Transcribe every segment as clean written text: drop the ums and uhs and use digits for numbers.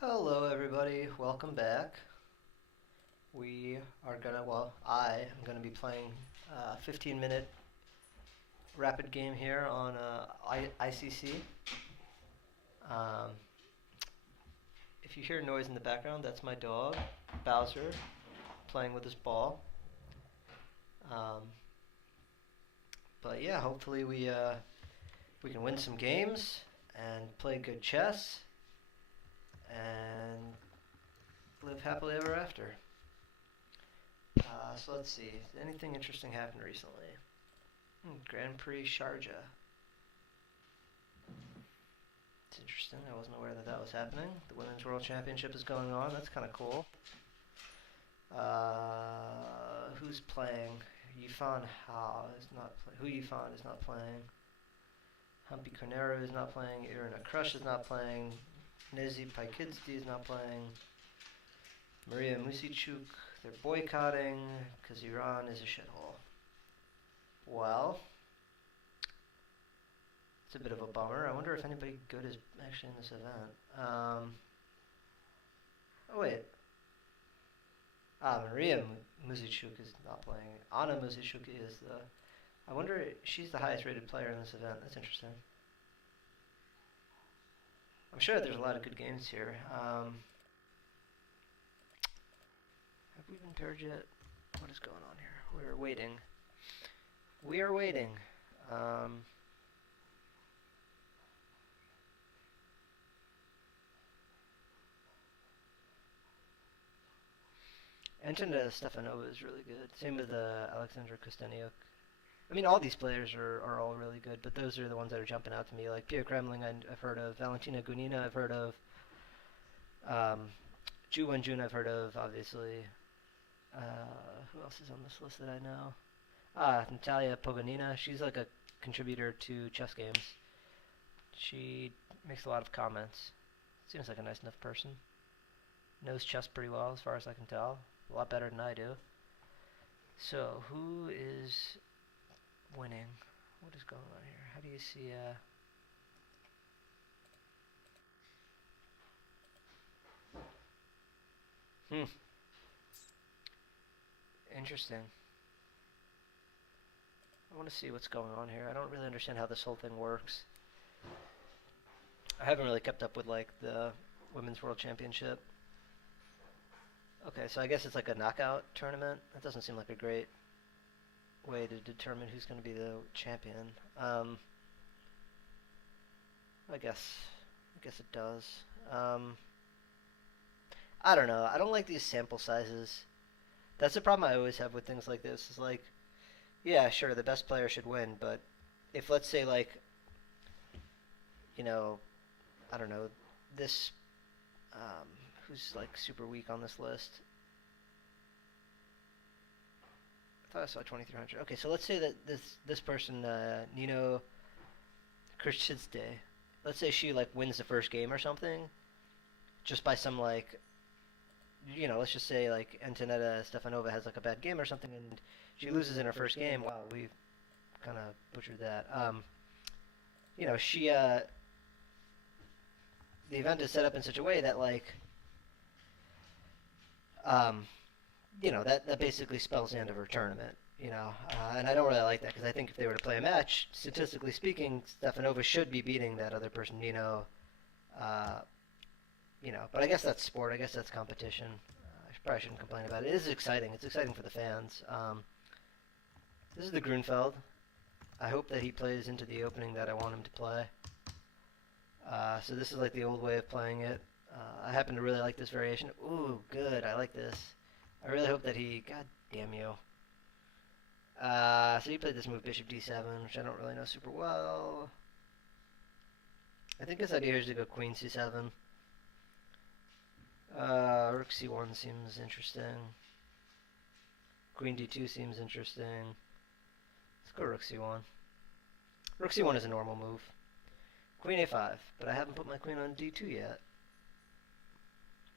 Hello, everybody. Welcome back. I am gonna be playing a 15-minute rapid game here on ICC. Um, if you hear noise in the background, that's my dog, Bowser, playing with his ball. Um, but yeah, hopefully we can win some games and play good chess and live happily ever after. So let's see. Did anything interesting happen recently? Grand Prix Sharjah. It's interesting. I wasn't aware that that was happening. The Women's World Championship is going on. That's kind of cool. Who's playing? Yifan Hao is not playing. Hu Yifan is not playing. Humpy Cornero is not playing. Irina Krush is not playing. Nezi Paikidsti is not playing. Maria Musichuk, they're boycotting because Iran is a shithole. Well, it's a bit of a bummer. I wonder if anybody good is actually in this event. Oh wait. Maria Musichuk is not playing. Anna Musichuk is the. I wonder, she's the highest rated player in this event. That's interesting. I'm sure there's a lot of good games here. Have we been paired yet? What is going on here? We're waiting. We are waiting. Antonina Stefanova is really good. Same with Alexandra Kosteniuk. I mean, all these players are all really good, but those are the ones that are jumping out to me. Like Pia Kremling, I've heard of. Valentina Gunina, I've heard of. Ju Wenjun, I've heard of, obviously. Who else is on this list that I know? Natalia Poganina. She's like a contributor to chess games. She makes a lot of comments. Seems like a nice enough person. Knows chess pretty well, as far as I can tell. A lot better than I do. So, who is winning? What is going on here? How do you see, Interesting. I want to see what's going on here. I don't really understand how this whole thing works. I haven't really kept up with, like, the Women's World Championship. Okay, so I guess it's like a knockout tournament. That doesn't seem like a great way to determine who's going to be the champion. I guess it does. I don't know. I don't like these sample sizes. That's the problem I always have with things like this. Is like, yeah, sure, the best player should win, but if let's say like, you know, I don't know, this, who's like super weak on this list. I thought I saw 2300. Okay, so let's say that this person, Nino Krishizde, let's say she like wins the first game or something, just by some like, let's just say like Antonetta Stefanova has like a bad game or something, and she loses in her first game. Wow, we kind of butchered that. She the event is set up in such a way that like, um, that basically spells the end of her tournament. And I don't really like that because I think if they were to play a match, statistically speaking, Stefanova should be beating that other person, uh, but I guess that's sport. I guess that's competition. I probably shouldn't complain about it. It is exciting. It's exciting for the fans. This is the Grunfeld. I hope that he plays into the opening that I want him to play. So this is like the old way of playing it. I happen to really like this variation. Ooh, good. I like this. I really hope that he... God damn you. So he played this move, Bishop D7, which I don't really know super well. I think his idea here is to go Queen C7. Rook C1 seems interesting. Queen D2 seems interesting. Let's go Rook C1. Rook C1 is a normal move. Queen A5, but I haven't put my queen on D2 yet.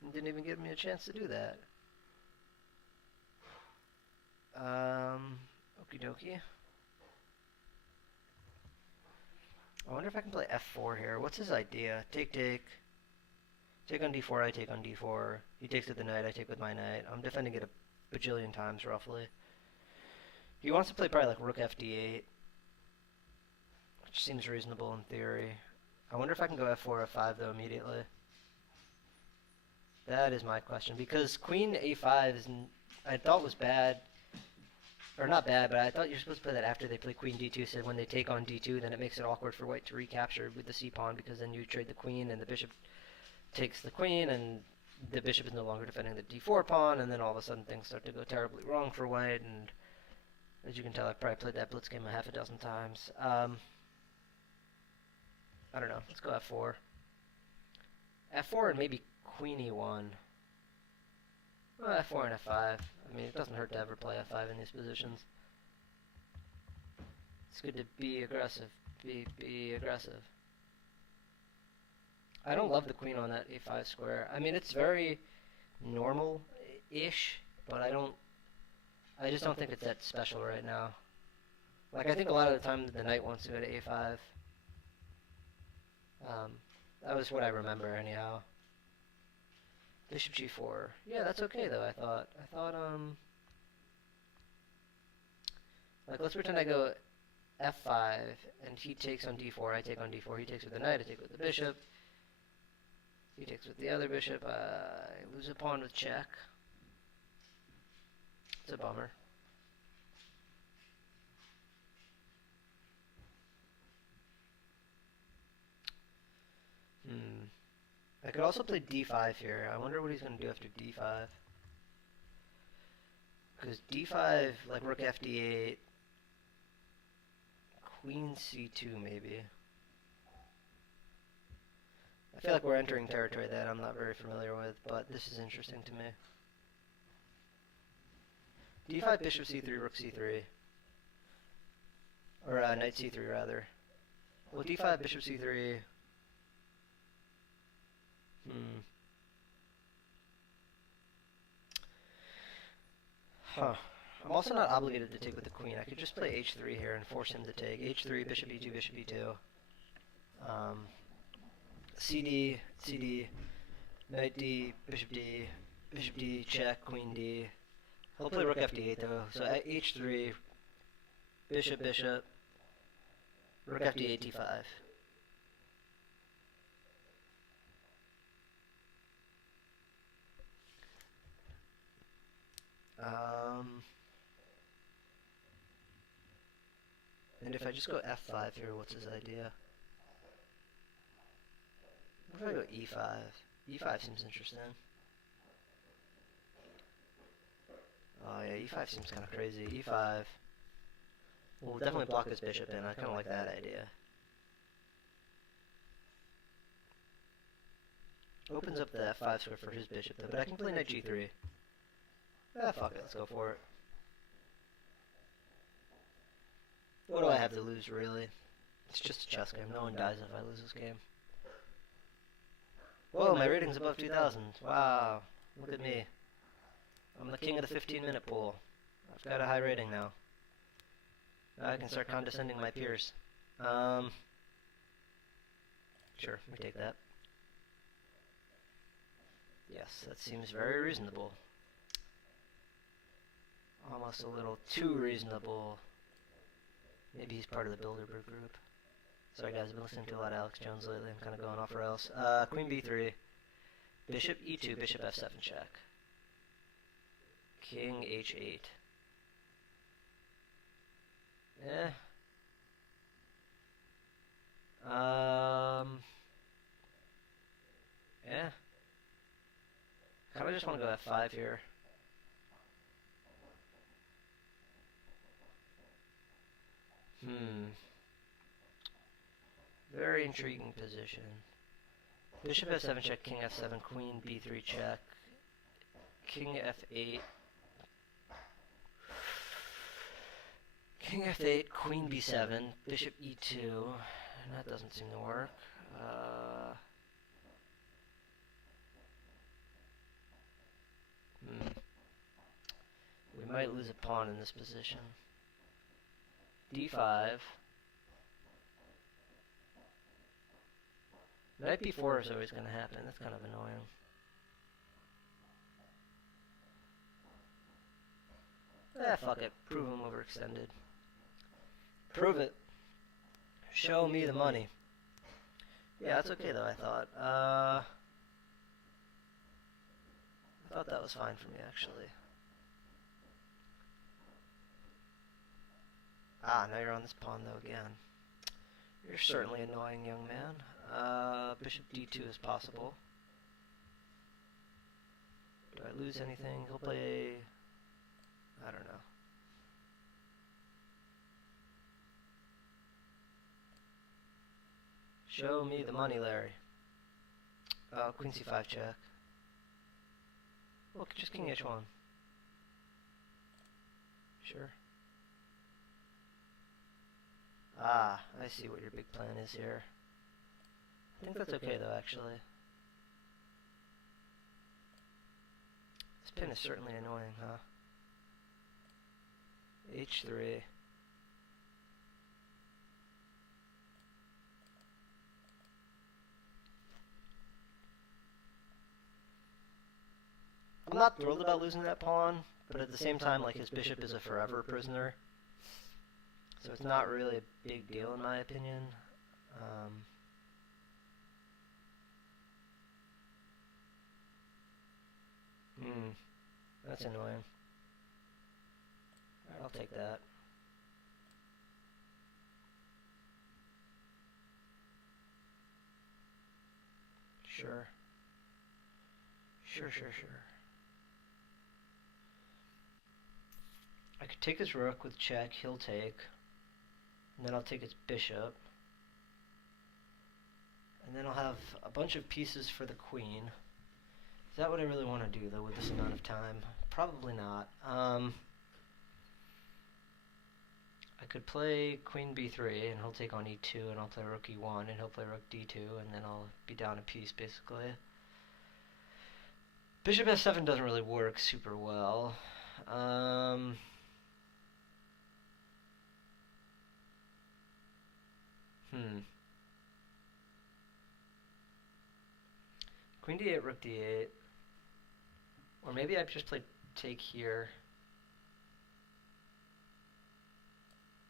It didn't even give me a chance to do that. Okie dokie. I wonder if I can play F4 here. What's his idea? Take, take. Take on d4, I take on d4. He takes with the knight, I take with my knight. I'm defending it a bajillion times, roughly. He wants to play probably like rook fd8, which seems reasonable in theory. I wonder if I can go f4, f5, though, immediately. That is my question, because queen a5 is, I thought was bad, or not bad, but I thought you're supposed to play that after they play queen d2, so when they take on d2, then it makes it awkward for white to recapture with the c-pawn, because then you trade the queen, and the bishop takes the queen, and the bishop is no longer defending the d4 pawn, and then all of a sudden things start to go terribly wrong for white, and as you can tell, I've probably played that blitz game a half a dozen times. I don't know, let's go f4. f4 and maybe queen e1. Well, f4 and f5. I mean, it doesn't hurt to ever play f5 in these positions. It's good to be aggressive. Be aggressive. I don't love the queen on that a5 square. I mean, it's very normal-ish, but I just don't think it's that special right now. Like, I think a lot of the time the knight wants to go to a5. That was what I remember, anyhow. Bishop g4. Yeah, that's okay, though, I thought, like, let's pretend I go f5, and he takes on d4, I take on d4, he takes with the knight, I take with the bishop, he takes with the other bishop, I lose a pawn with check. It's a bummer. I could also play d5 here. I wonder what he's going to do after d5. Because d5, like rook fd8, queen c2 maybe. I feel like we're entering territory that I'm not very familiar with, but this is interesting to me. d5, bishop c3, rook c3. Or knight c3 rather. Well, d5, bishop c3. Huh. I'm also not obligated to take with the queen. I could just play h3 here and force him to take. h3, bishop e2, bishop e2. cd, cd, knight d, bishop d, check, queen d. He'll play rook fd8 though. So h3, bishop, bishop, rook fd8, d5. And if I just go f5 here, what's his idea? What if I go e5? e5 seems interesting. Oh yeah, e5 seems kind of crazy. e5. We'll definitely block his bishop in. I kind of like that idea. Opens up the f5 square for his bishop though, but I can play knight g3. Ah, fuck it, let's go for it. What do I have to lose, really? It's just a chess game. No one dies if I lose this game. Whoa, my rating's above 2,000. Wow, look at me. I'm the king of the 15-minute pool. I've got a high rating now. I can start condescending my peers. Sure, we take that. Yes, that seems very reasonable. Almost a little too reasonable. Maybe he's part of the Bilderberg group. Sorry guys, I've been listening to a lot of Alex Jones lately. I'm kind of going off rails. Queen b3. Bishop e2, bishop f7 check. King h8. Eh. Yeah. Kind of just want to go f5 here. Very intriguing position. Bishop f7 check, king f7, queen b3 check, king f8, king f8, queen b7, bishop e2, and that doesn't seem to work. We might lose a pawn in this position. d5. Knight b4 is always going to happen. That's kind of annoying. Fuck it. Prove him overextended. Prove it. Show me the money. Yeah, that's okay though, I thought. I thought that was fine for me, actually. Ah, now you're on this pawn though again. You're certainly annoying, young man. Bishop d2 is possible. Do I lose anything? He'll play... I don't know. Show me the money, Larry. Queen c5 check. Look, just king h1. Sure. Ah, I see what your big plan is here. I think that's okay though, actually. This pin is certainly annoying, huh? h3. I'm not thrilled about losing that pawn, but at the same time, like, his bishop is a forever prisoner. So it's not really a big deal in my opinion. That's annoying. Alright, I'll take that. Sure. Sure. I could take his rook with check, he'll take. And then I'll take his bishop. And then I'll have a bunch of pieces for the queen. Is that what I really want to do, though, with this amount of time? Probably not. I could play queen b3, and he'll take on e2, and I'll play rook e1, and he'll play rook d2, and then I'll be down a piece, basically. Bishop f7 doesn't really work super well. Queen d8, rook d8. Or maybe I just play take here.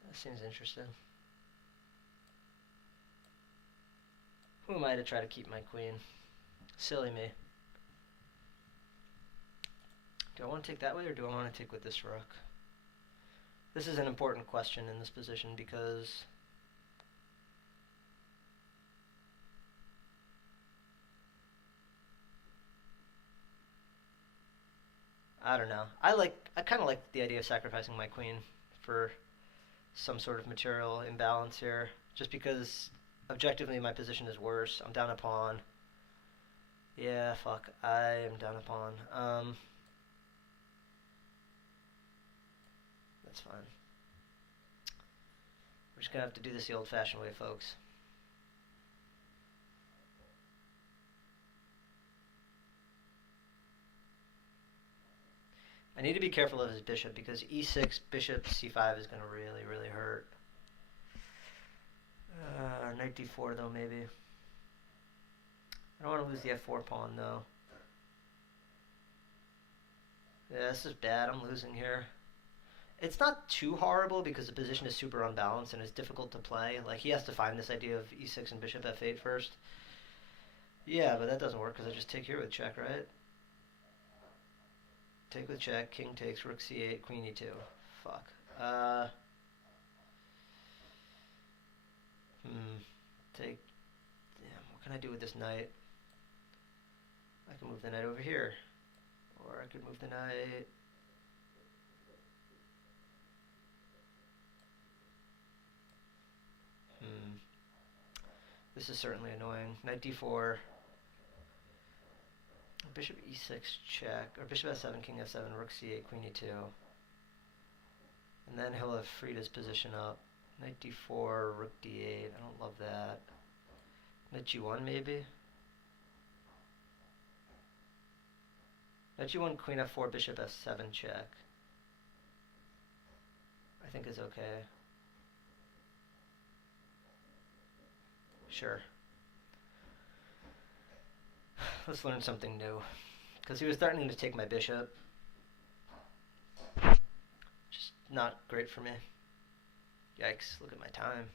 That seems interesting. Who am I to try to keep my queen? Silly me. Do I want to take that way, or do I want to take with this rook? This is an important question in this position because I don't know. I kind of like the idea of sacrificing my queen for some sort of material imbalance here, just because objectively my position is worse. I'm down a pawn. Yeah, fuck. I am down a pawn. That's fine. We're just gonna have to do this the old-fashioned way, folks. I need to be careful of his bishop because e6, bishop c5 is going to really, really hurt. Knight d4 though, maybe. I don't want to lose the f4 pawn though. Yeah, this is bad. I'm losing here. It's not too horrible because the position is super unbalanced and it's difficult to play. Like, he has to find this idea of e6 and bishop f8 first. Yeah, but that doesn't work because I just take here with check, right? Take with check, king takes, rook c8, queen e2. Fuck. Take... Damn, what can I do with this knight? I can move the knight over here. Or I could move the knight... This is certainly annoying. Knight d4... Bishop e6 check, or bishop f7, king f7, rook c8, queen e2. And then he'll have freed his position up. Knight d4, rook d8, I don't love that. Knight g1 maybe? Knight g1, queen f4, bishop f7 check. I think is okay. Sure. Let's learn something new. Because he was threatening to take my bishop. Just not great for me. Yikes, look at my time.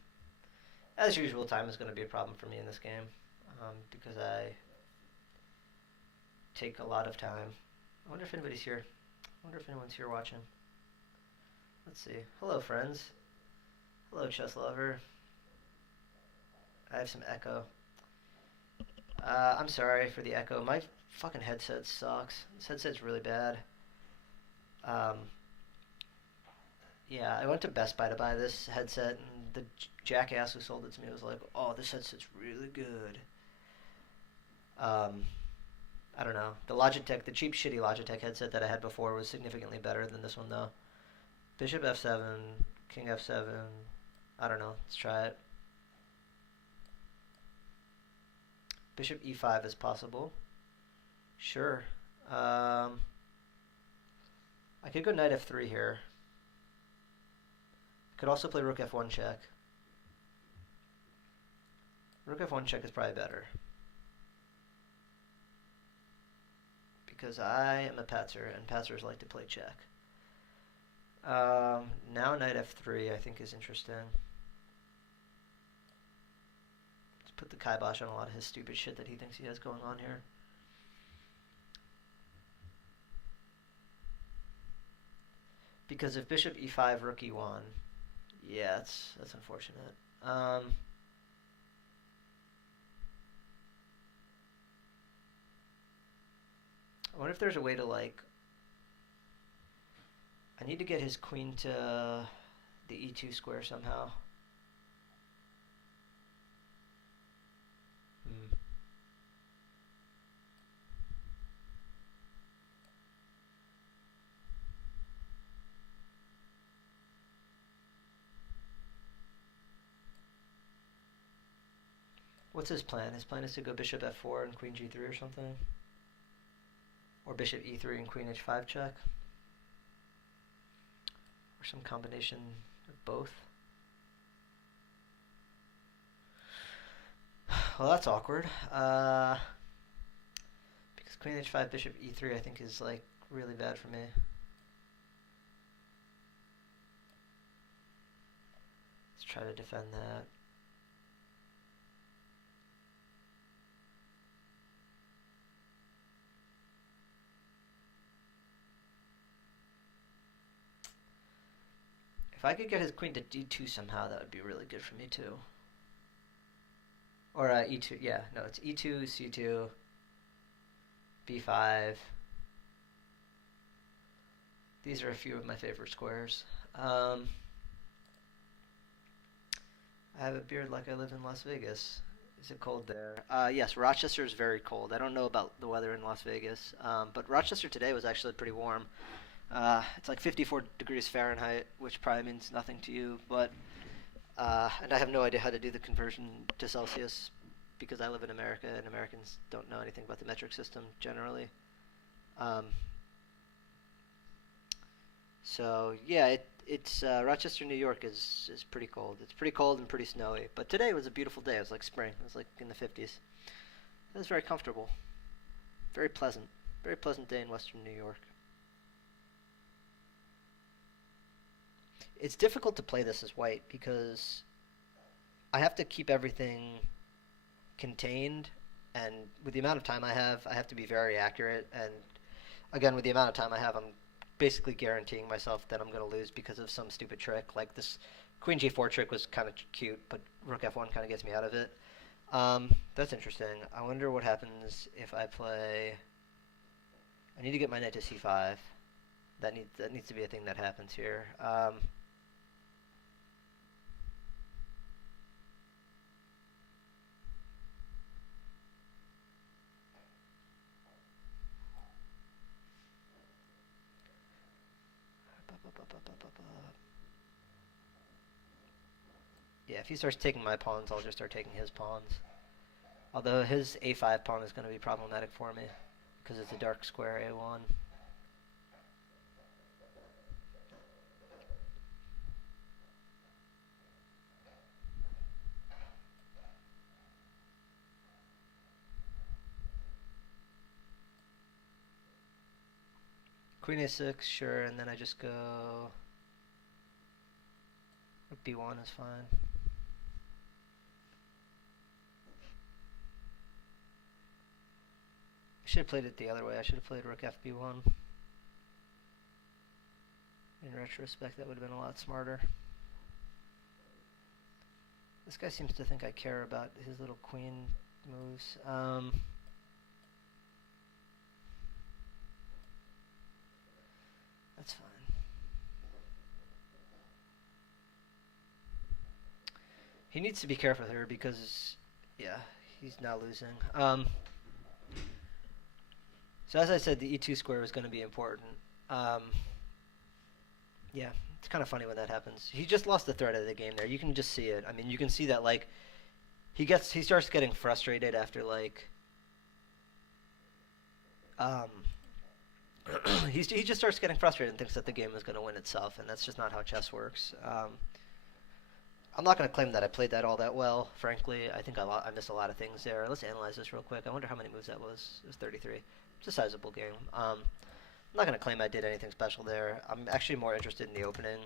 As usual, time is going to be a problem for me in this game. Because I take a lot of time. I wonder if anybody's here. I wonder if anyone's here watching. Let's see. Hello, friends. Hello, chess lover. I have some echo. I'm sorry for the echo. My fucking headset sucks. This headset's really bad. Yeah, I went to Best Buy to buy this headset, and the jackass who sold it to me was like, "Oh, this headset's really good." I don't know. The cheap, shitty Logitech headset that I had before was significantly better than this one, though. Bishop f7, king f7. I don't know. Let's try it. Bishop e5 is possible. Sure. I could go knight f3 here. Could also play rook f1 check. Rook f1 check is probably better. Because I am a patzer, and patzers like to play check. Now knight f3 I think is interesting. Let's put the kibosh on a lot of his stupid shit that he thinks he has going on here. Because if bishop e5, rook e1, yeah, that's unfortunate. I wonder if there's a way to, like, I need to get his queen to the e2 square somehow. What's his plan? His plan is to go bishop f4 and queen g3 or something? Or bishop e3 and queen h5 check? Or some combination of both? Well, that's awkward. Because queen h5, bishop e3 I think is, like, really bad for me. Let's try to defend that. If I could get his queen to d2 somehow, that would be really good for me too. Or e2, yeah, no, it's e2, c2, b5. These are a few of my favorite squares. I have a beard like I live in Las Vegas. Is it cold there? Yes, Rochester is very cold. I don't know about the weather in Las Vegas, but Rochester today was actually pretty warm. It's like 54 degrees Fahrenheit, which probably means nothing to you, but and I have no idea how to do the conversion to Celsius because I live in America and Americans don't know anything about the metric system generally. So yeah, it's Rochester, New York is pretty cold. It's pretty cold and pretty snowy, but today was a beautiful day. It was like spring. It was like in the 50s. It was very comfortable, very pleasant day in Western New York. It's difficult to play this as white because I have to keep everything contained, and with the amount of time I have to be very accurate, and again, with the amount of time I have, I'm basically guaranteeing myself that I'm going to lose because of some stupid trick. Like this queen g4 trick was kind of cute, but rook f1 kind of gets me out of it. That's interesting. I wonder what happens if I play... I need to get my knight to c5. That needs to be a thing that happens here. Yeah, if he starts taking my pawns, I'll just start taking his pawns. Although his a5 pawn is going to be problematic for me because it's a dark square a1. Queen A6, sure, and then I just go... Rook B1 is fine. I should have played it the other way. I should have played Rook FB1. In retrospect, that would have been a lot smarter. This guy seems to think I care about his little queen moves. That's fine. He needs to be careful here because, yeah, he's not losing. So as I said, the E2 square is going to be important. Yeah, it's kind of funny when that happens. He just lost the thread of the game there. You can just see it. I mean, you can see that, like, he starts getting frustrated after, like, he just starts getting frustrated and thinks that the game is going to win itself, and that's just not how chess works. I'm not going to claim that I played that all that well, frankly. I think I missed a lot of things there. Let's analyze this real quick. I wonder how many moves that was. It was 33. It's a sizable game. I'm not going to claim I did anything special there. I'm actually more interested in the opening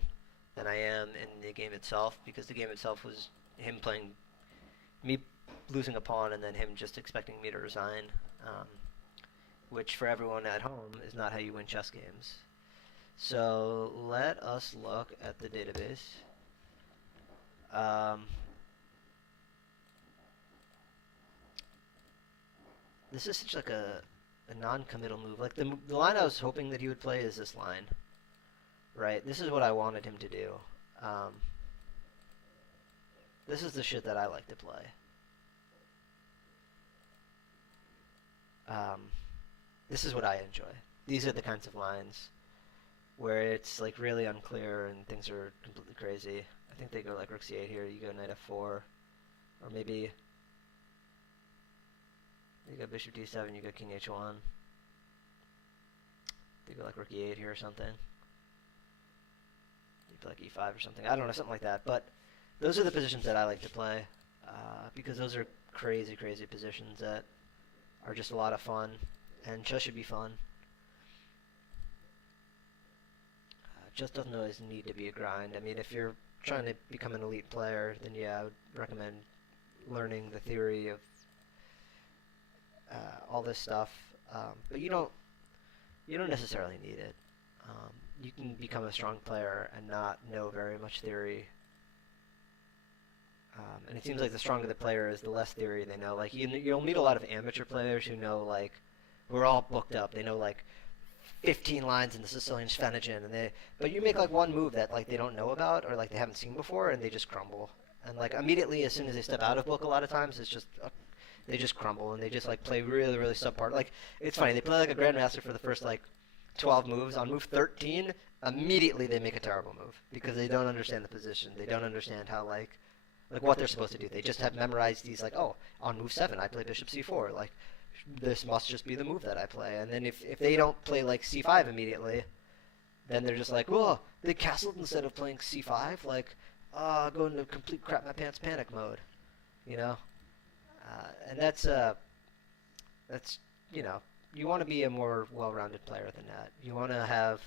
than I am in the game itself, because the game itself was me losing a pawn and then him just expecting me to resign, which for everyone at home is not how you win chess games. So let us look at the database. This is such like a non-committal move. Like the line I was hoping that he would play is this line, right? This is what I wanted him to do. This is the shit that I like to play. This is what I enjoy. These are the kinds of lines where it's like really unclear and things are completely crazy. I think they go like rook c8 here, you go knight f4, or maybe you go bishop d7, you go king h1. They go like rook e8 here or something. You play like e5 or something. I don't know, something like that. But those are the positions that I like to play, because those are crazy, crazy positions that are just a lot of fun, and chess should be fun. Chess doesn't always need to be a grind. I mean, if you're trying to become an elite player, then yeah, I would recommend learning the theory of all this stuff. But you don't necessarily need it. You can become a strong player and not know very much theory. And it seems like the stronger the player is, the less theory they know. Like you'll meet a lot of amateur players who know, like, who are all booked up. They know like 15 lines in the Sicilian Sphenigen, but you make like one move that like they don't know about or like they haven't seen before, and they just crumble. And like immediately as soon as they step out of book, a lot of times it's just they just crumble and they just like play really, really subpar. Like it's funny, they play like a grandmaster for the first like 12 moves. On move 13, immediately they make a terrible move because they don't understand the position. They don't understand how like what they're supposed to do. They just have memorized these like, oh, on move 7 I play bishop c4. Like this must just be the move that I play. And then if they don't play like c5 immediately, then they're just like, oh, they castled instead of playing c5. Like, go into complete crap my pants panic mode, you know. And that's you know, you want to be a more well-rounded player than that. You want to have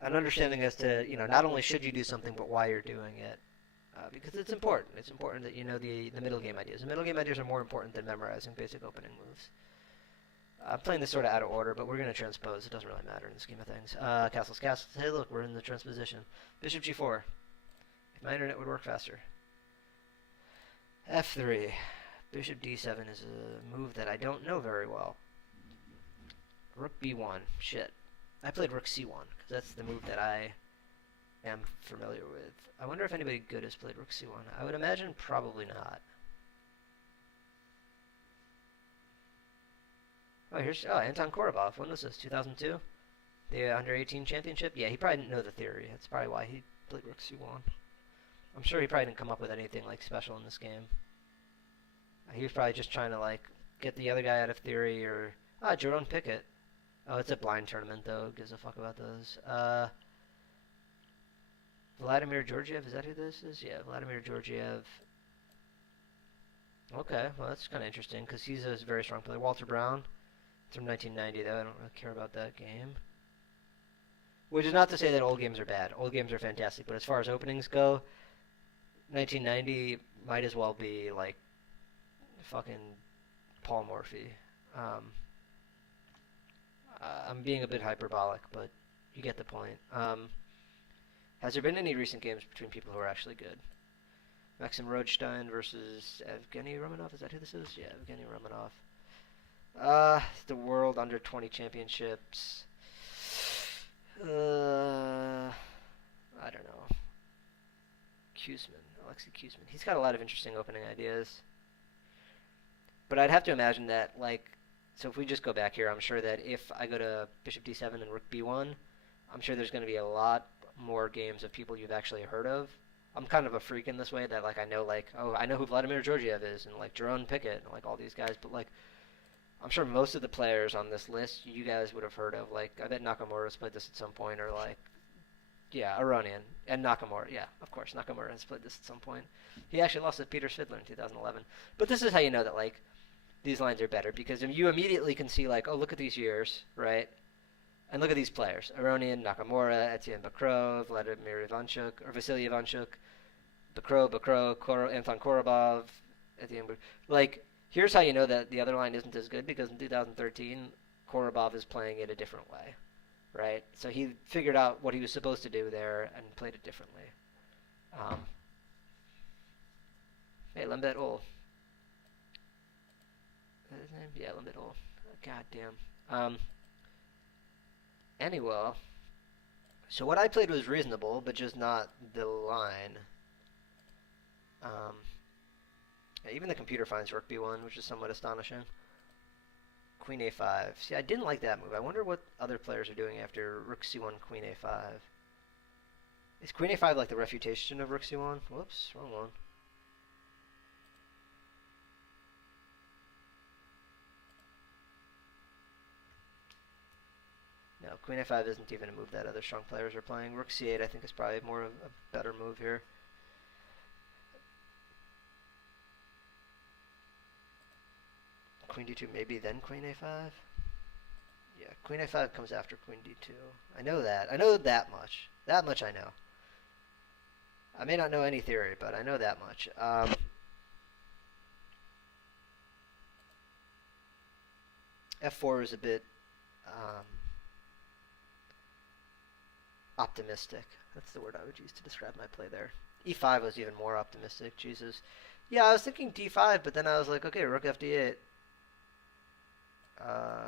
an understanding as to, you know, not only should you do something, but why you're doing it. Because it's important. It's important that you know the middle game ideas. The middle game ideas are more important than memorizing basic opening moves. I'm playing this sort of out of order, but we're going to transpose. It doesn't really matter in the scheme of things. Castles, castles. Hey, look, we're in the transposition. Bishop g4. If my internet would work faster. f3. Bishop d7 is a move that I don't know very well. Rook b1. Shit. I played rook c1, because that's the move that I am familiar with. I wonder if anybody good has played rook c1. I would imagine probably not. Oh, here's Anton Korobov. When was this? 2002? The under-18 championship? Yeah, he probably didn't know the theory. That's probably why he played rook c1. I'm sure he probably didn't come up with anything like special in this game. He was probably just trying to like get the other guy out of theory, or Jerome Pickett. Oh, it's a blind tournament though. Who gives a fuck about those? Vladimir Georgiev, is that who this is? Yeah, Vladimir Georgiev. Okay, well that's kind of interesting because he's a very strong player. Walter Brown, it's from 1990 though. I don't really care about that game. Which is not to say that old games are bad. Old games are fantastic, but as far as openings go, 1990 might as well be like fucking Paul Morphy. Um, I'm being a bit hyperbolic, but you get the point. Has there been any recent games between people who are actually good? Maxim Rothstein versus Evgeny Romanov. Is that who this is? Yeah, Evgeny Romanov. The World Under 20 Championships. I don't know. Alexei Kuzmin. He's got a lot of interesting opening ideas. But I'd have to imagine that, like, so if we just go back here, I'm sure that if I go to Bishop D7 and Rook B1, I'm sure there's going to be a lot more games of people you've actually heard of. I'm kind of a freak in this way that, like, I know, like, oh, I know who Vladimir Georgiev is, and, like, Jerome Pickett, and, like, all these guys, but, like, I'm sure most of the players on this list you guys would have heard of. Like, I bet Nakamura's played this at some point, or, like, yeah, Aronian. And Nakamura, yeah, of course, Nakamura has played this at some point. He actually lost to Peter Svidler in 2011. But this is how you know that, like, these lines are better, because you immediately can see, like, oh, look at these years, right? And look at these players. Aronian, Nakamura, Etienne Bakro, Vladimir Ivanchuk, or Vasily Ivanchuk, Bakro, Anton Korobov, Etienne Bakro. Like, here's how you know that the other line isn't as good, because in 2013, Korobov is playing it a different way, right? So he figured out what he was supposed to do there and played it differently. Hey, Lembet Ol. Is that his name? Yeah, Lembet Ol. God damn. Anyway, so what I played was reasonable, but just not the line. Yeah, even the computer finds Rook B1, which is somewhat astonishing. Queen A5. See, I didn't like that move. I wonder what other players are doing after Rook C1, Queen A5. Is Queen A5 like the refutation of Rook C1? Whoops, wrong one. No, Queen A5 isn't even a move that other strong players are playing. Rook C8 I think is probably more of a better move here. Queen D2 maybe, then Queen A5? Yeah, Queen A5 comes after Queen D2. I know that. I know that much. That much I know. I may not know any theory, but I know that much. F4 is a bit optimistic. That's the word I would use to describe my play there. E5 was even more optimistic. Jesus. Yeah, I was thinking D5, but then I was like, okay, Rook F8.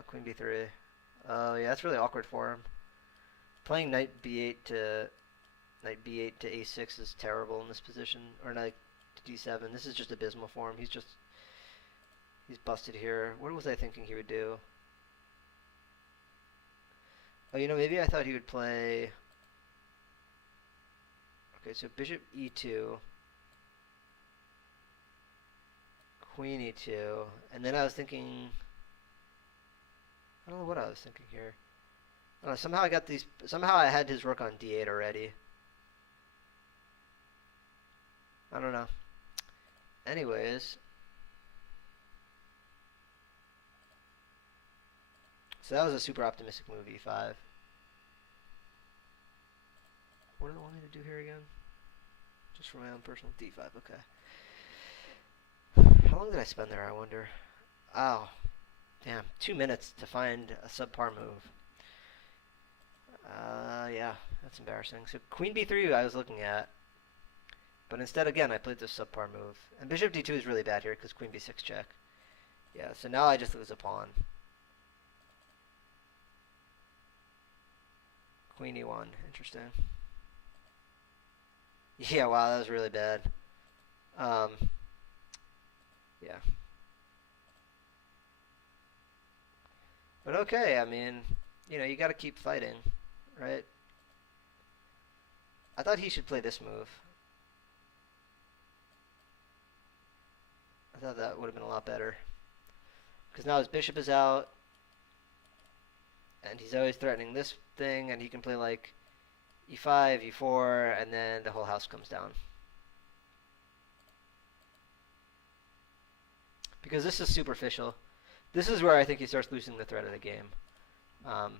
Queen B3. Oh, yeah, that's really awkward for him. Playing Knight B8 to A6 is terrible in this position. Or Knight to D7. This is just abysmal for him. He's busted here. What was I thinking he would do? Oh, you know, maybe I thought he would play... Okay, so Bishop E2. Queen E2. And then I was thinking... I don't know what I was thinking here. I don't know, somehow I got these... Somehow I had his Rook on D8 already. I don't know. Anyways... So that was a super optimistic move, E5. What do I want me to do here again? Just for my own personal D5, okay. How long did I spend there, I wonder? Oh, damn, 2 minutes to find a subpar move. Yeah, that's embarrassing. So Queen B3 I was looking at, but instead, again, I played this subpar move. And Bishop D2 is really bad here because Queen B6 check. Yeah, so now I just lose a pawn. Queen E1, interesting. Yeah, wow, that was really bad. Yeah. But okay, I mean, you know, you gotta keep fighting, right? I thought he should play this move. I thought that would have been a lot better. Because now his bishop is out, and he's always threatening this thing, and he can play like E5, E4, and then the whole house comes down. Because this is superficial. This is where I think he starts losing the thread of the game. Because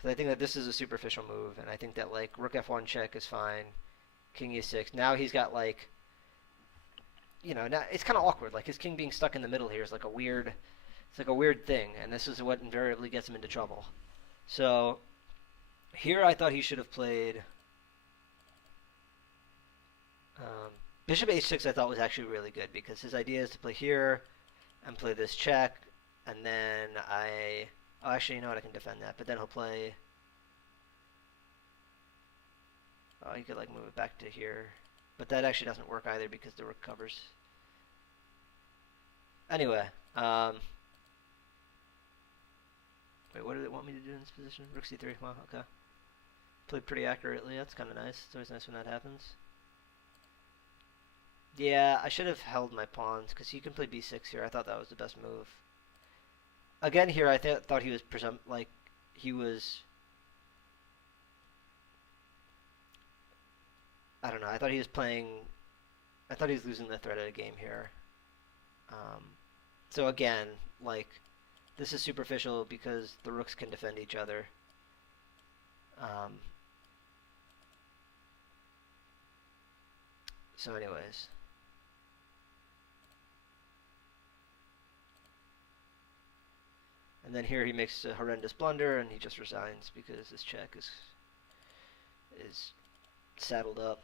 Because I think that this is a superficial move, and I think that like rook f1 check is fine, king e6. Now he's got like, now it's kind of awkward. Like his king being stuck in the middle here is like a weird, it's like a weird thing, and this is what invariably gets him into trouble. So here I thought he should have played bishop h6. I thought was actually really good because his idea is to play here and play this check, and then oh, actually, you know what? I can defend that, but then he'll play. Oh, he could like move it back to here, but that actually doesn't work either because the rook covers. Anyway, wait, what do they want me to do in this position? Rook c3. Wow, okay. Played pretty accurately. That's kind of nice. It's always nice when that happens. Yeah, I should have held my pawns because you can play b6 here. I thought that was the best move. Again, here I thought he was he was. I don't know. I thought he was playing. I thought he was losing the thread of the game here. So again, like, this is superficial because the rooks can defend each other. So anyways. And then here he makes a horrendous blunder and he just resigns because his check is saddled up.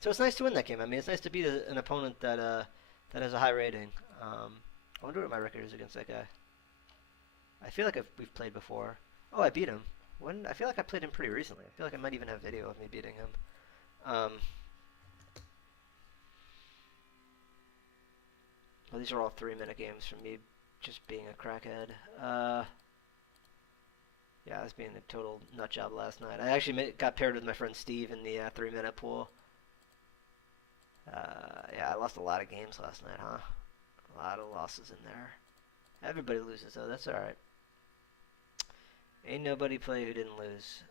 So it's nice to win that game. I mean, it's nice to beat an opponent that that has a high rating. I wonder what my record is against that guy. I feel like we've played before. Oh, I beat him. I feel like I played him pretty recently. I feel like I might even have video of me beating him. Well, these are all 3-minute games from me just being a crackhead. Yeah, I was being a total nut job last night. I actually got paired with my friend Steve in the 3-minute pool. Yeah, I lost a lot of games last night, huh? A lot of losses in there. Everybody loses, though. That's alright. Ain't nobody play who didn't lose.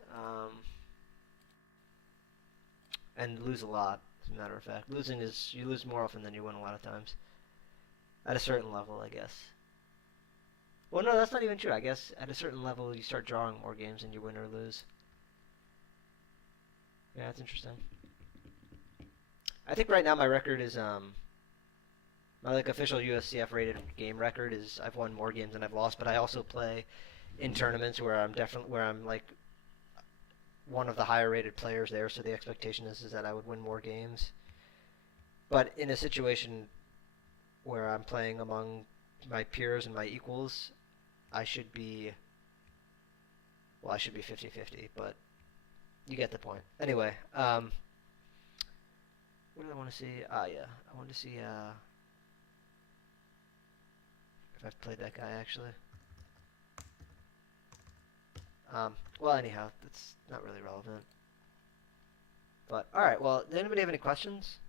And lose a lot, as a matter of fact. Losing is, you lose more often than you win a lot of times. At a certain level, I guess. Well, no, that's not even true. I guess at a certain level, you start drawing more games than you win or lose. Yeah, that's interesting. I think right now my record is, my like official USCF rated game record is I've won more games than I've lost, but I also play in tournaments where I'm like one of the higher rated players there, so the expectation is that I would win more games. But in a situation where I'm playing among my peers and my equals, I should be 50-50, but you get the point. Anyway, what did I want to see? Yeah, I want to see if I've played that guy actually. Well, anyhow, that's not really relevant. But alright, well, does anybody have any questions?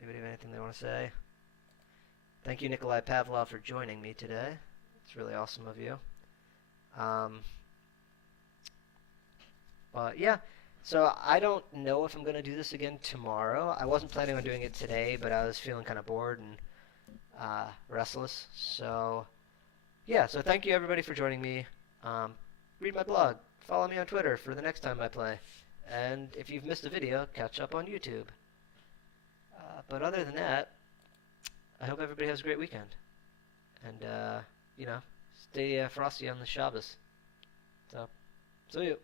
Anybody have anything they want to say? Thank you, Nikolai Pavlov, for joining me today. It's really awesome of you. But yeah, so I don't know if I'm going to do this again tomorrow. I wasn't planning on doing it today, but I was feeling kind of bored and restless. So yeah, so thank you everybody for joining me. Read my blog. Follow me on Twitter for the next time I play. And if you've missed a video, catch up on YouTube. But other than that, I hope everybody has a great weekend. And, stay frosty on the Shabbos. So, see you.